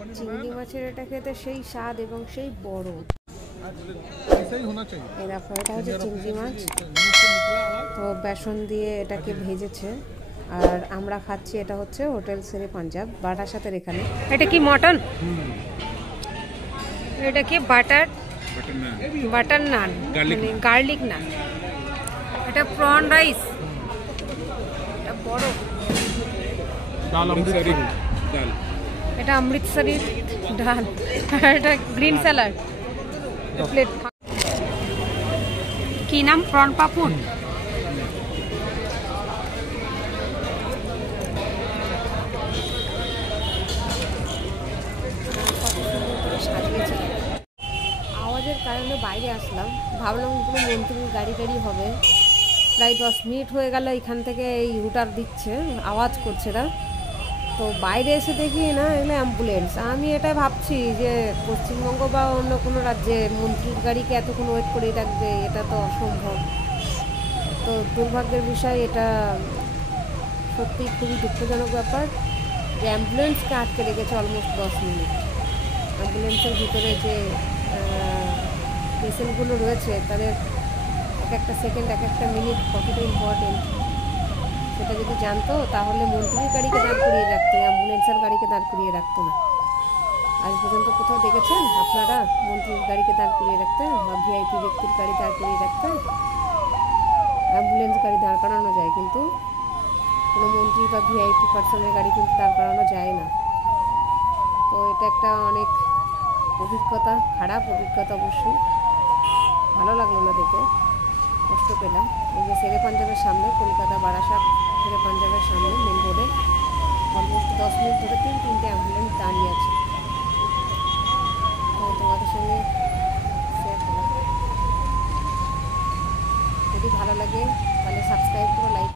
চিংড়ি মাছের এটা খেতে সেই স্বাদ এবং সেই বড়। এই দেখো, এটা হচ্ছে চিংড়ি মাছ, তো বেসন দিয়ে এটাকে ভেজেছে আর আমরা খাচ্ছি। এটা হচ্ছে হোটেল শেরে পাঞ্জাব বারাসাতের এখানে। এটা কি মটন? এটা কি বাটার নান, মানে গার্লিক নান। এটা প্রন রাইস, এটা বড় এটা অমৃতসরি ডাল, এটা গ্রিন স্যালাড প্লেট। কি নাম? প্রন পাপুন। আওয়াজের কারণে বাইরে আসলাম, ভাবলাম কোনো মন্ত্রীর গাড়ি টাড়ি হবে। প্রায় 10 মিনিট হয়ে গেল এখান থেকে এই হুটার দিচ্ছে, আওয়াজ করছে না। তো বাইরে এসে দেখি না এগুলো অ্যাম্বুলেন্স। আমি এটা ভাবছি যে পশ্চিমবঙ্গ বা অন্য কোনো রাজ্যে মন্ত্রীর গাড়িকে এতক্ষণ ওয়েট করে রাখবে, এটা তো অসম্ভব। তো দুর্ভাগ্যের বিষয়, এটা সত্যি খুবই দুঃখজনক ব্যাপার যে অ্যাম্বুলেন্সকে আটকে রেখেছে অলমোস্ট 10 মিনিট। অ্যাম্বুলেন্সের ভিতরে যে পেশেন্টগুলো রয়েছে তাদের এক একটা সেকেন্ড, এক একটা মিনিট কতটা ইম্পর্টেন্ট সেটা যদি জানতো তাহলে মন্ত্রীর গাড়িকে দাঁড় করিয়ে রাখতো, অ্যাম্বুলেন্সের গাড়িকে দাঁড় করিয়ে রাখতো না। আজ পর্যন্ত কোথাও দেখেছেন আপনারা মন্ত্রীর গাড়িকে দাঁড় করিয়ে রাখতে বা ভিআইপি ব্যক্তির গাড়ি দাঁড় করিয়ে রাখতে? অ্যাম্বুলেন্স গাড়ি দাঁড় করানো যায়, কিন্তু কোনো মন্ত্রী বা ভিআইপি পার্সনের গাড়ি কিন্তু দাঁড় করানো যায় না। তো এটা একটা অনেক অভিজ্ঞতা, খারাপ অভিজ্ঞতা অবশ্যই। ভালো লাগলো না দেখে, কষ্ট পেলাম। এই যে শেরে পাঞ্জাবের সামনে, কলকাতা বারাসাত শেরে পাঞ্জাবের সামনে মেন রোডে অলমোস্ট 10 মিনিট ধরে 3টে অ্যাম্বুলেন্স দাঁড়িয়ে আছে। তো তোমাদের সঙ্গে শেয়ার করলাম। যদি ভালো লাগে তাহলে সাবস্ক্রাইব করো, লাইক